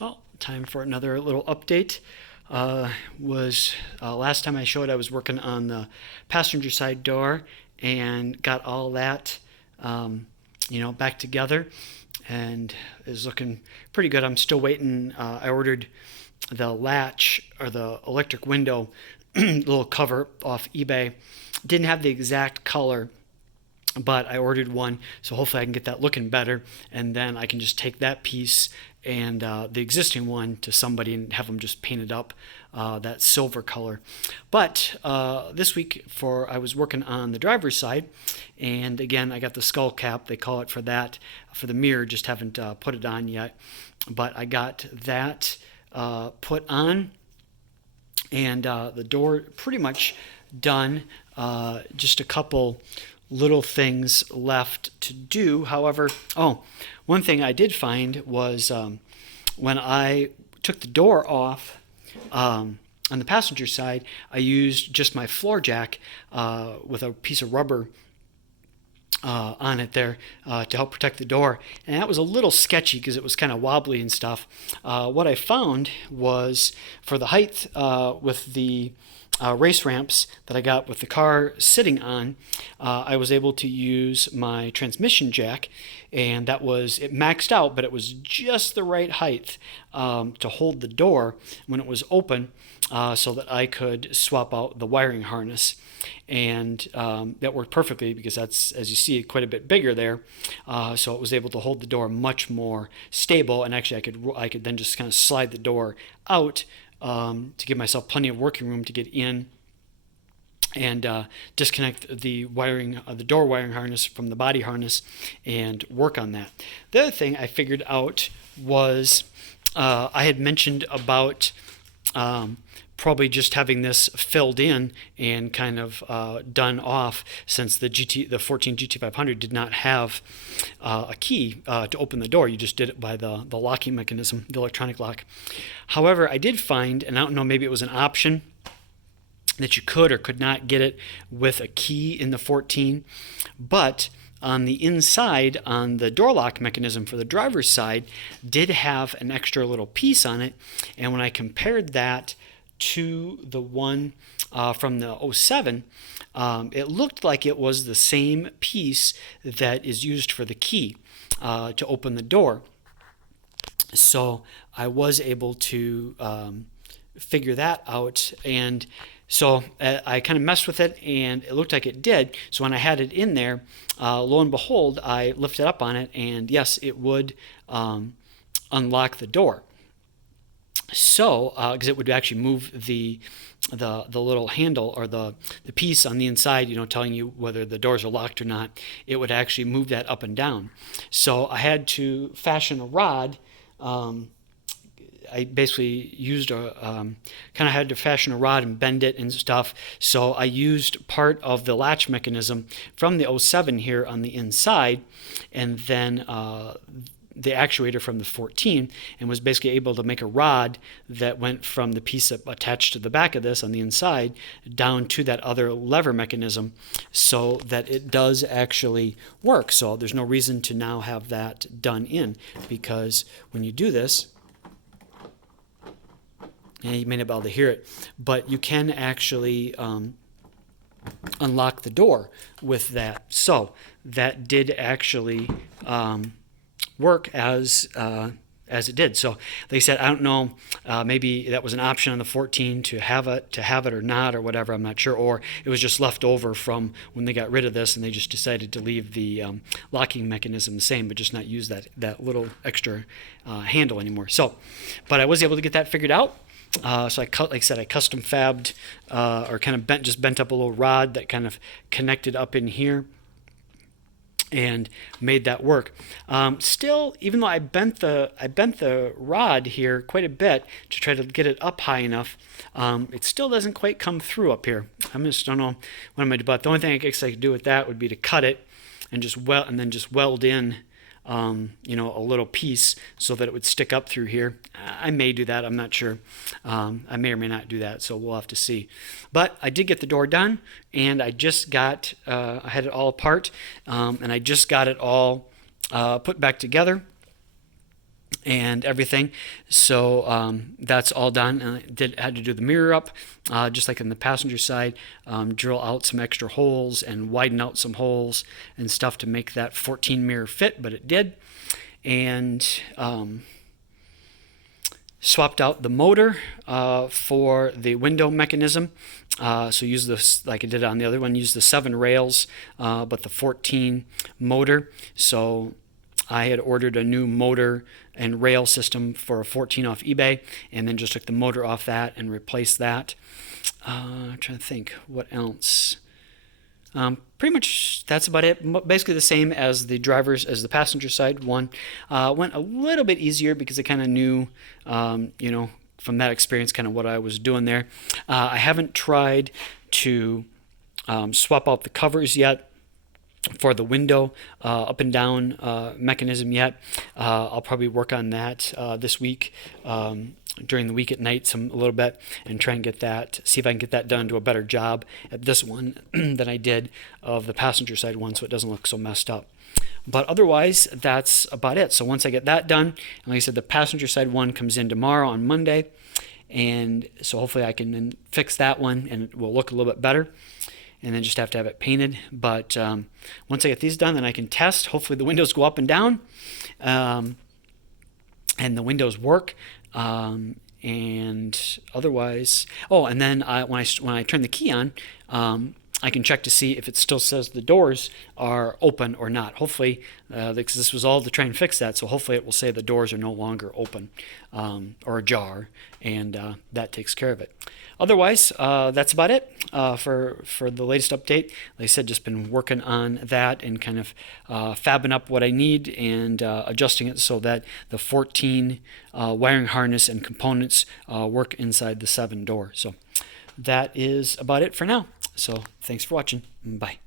Well, time for another little update. Last time I showed, I was working on the passenger side door and got all that, back together, and is looking pretty good. I'm still waiting. I ordered the latch or the electric window little cover off eBay. Didn't have the exact color, but I ordered one, so hopefully I can get that looking better, and then I can just take that piece and the existing one to somebody and have them just painted up that silver color. But this week, I was working on the driver's side, and again I got the skull cap, they call it, for that, for the mirror. Just haven't put it on yet, but I got that put on, and the door pretty much done. Just a couple little things left to do. However, one thing I did find was when I took the door off on the passenger side, I used just my floor jack with a piece of rubber on it there to help protect the door, and that was a little sketchy because it was kind of wobbly and stuff. What I found was, for the height with the race ramps that I got with the car sitting on, I was able to use my transmission jack, and it maxed out, but it was just the right height to hold the door when it was open, so that I could swap out the wiring harness. And that worked perfectly because that's, as you see, quite a bit bigger there. So it was able to hold the door much more stable, and actually I could then just kind of slide the door out to give myself plenty of working room to get in and disconnect the wiring, the door wiring harness from the body harness, and work on that. The other thing I figured out was I had mentioned about probably just having this filled in and kind of done off, since the 14 GT500 did not have a key to open the door. You just did it by the locking mechanism, the electronic lock. However, I did find, and I don't know, maybe it was an option that you could or could not get it with a key in the 14, but on the inside, on the door lock mechanism for the driver's side, did have an extra little piece on it. And when I compared that to the one from the '07, it looked like it was the same piece that is used for the key to open the door. So I was able to figure that out, and so I kind of messed with it, and it looked like it did. So when I had it in there, lo and behold, I lifted up on it, and yes, it would unlock the door. So, because it would actually move the little handle, or the piece on the inside, telling you whether the doors are locked or not, it would actually move that up and down. So I had to fashion a rod. I basically used kind of had to fashion a rod and bend it and stuff. So I used part of the latch mechanism from the '07 here on the inside, and then the actuator from the 14, and was basically able to make a rod that went from the piece that attached to the back of this on the inside down to that other lever mechanism, so that it does actually work. So there's no reason to now have that done in, because when you do this, and you may not be able to hear it, but you can actually unlock the door with that. So that did actually work as it did. So they said, I don't know, maybe that was an option on the 14 to have it or not, or whatever. I'm not sure, or it was just left over from when they got rid of this, and they just decided to leave the locking mechanism the same, but just not use that little extra handle anymore. So, but I was able to get that figured out. So like I said, I custom fabbed or kind of bent up a little rod that kind of connected up in here, and made that work. Still, even though I bent the rod here quite a bit to try to get it up high enough, it still doesn't quite come through up here. I just don't know what I'm going to do. But the only thing I guess I could do with that would be to cut it and just weld in a little piece so that it would stick up through here. I may do that, I'm not sure. I may or may not do that, so we'll have to see. But I did get the door done, and I just got, I had it all apart, and I just got it all put back together. and everything. So that's all done. And I had to do the mirror up, just like in the passenger side, drill out some extra holes and widen out some holes and stuff to make that 14 mirror fit, but it did. And swapped out the motor for the window mechanism. So use this, like I did on the other one, use the 7 rails, but the 14 motor. So I had ordered a new motor and rail system for a 14 off eBay, and then just took the motor off that and replaced that. I'm trying to think what else. Pretty much that's about it. Basically the same as the passenger side one. Went a little bit easier because I kind of knew, from that experience, kind of what I was doing there. I haven't tried to swap out the covers yet for the window up and down mechanism yet. I'll probably work on that this week, during the week at night a little bit, and try and get that, see if I can get that done, do a better job at this one than I did of the passenger side one, so it doesn't look so messed up. But otherwise, that's about it. So once I get that done, and like I said, the passenger side one comes in tomorrow on Monday, and so hopefully I can then fix that one and it will look a little bit better, and then just have to have it painted. But once I get these done, then I can test. Hopefully the windows go up and down, and the windows work. And otherwise, and then when I turn the key on, I can check to see if it still says the doors are open or not. Hopefully, because this was all to try and fix that, so hopefully it will say the doors are no longer open, or ajar, and that takes care of it. Otherwise, that's about it for the latest update. Like I said, just been working on that and kind of fabbing up what I need and adjusting it so that the 14 wiring harness and components work inside the 7 door. So that is about it for now. So thanks for watching. Bye.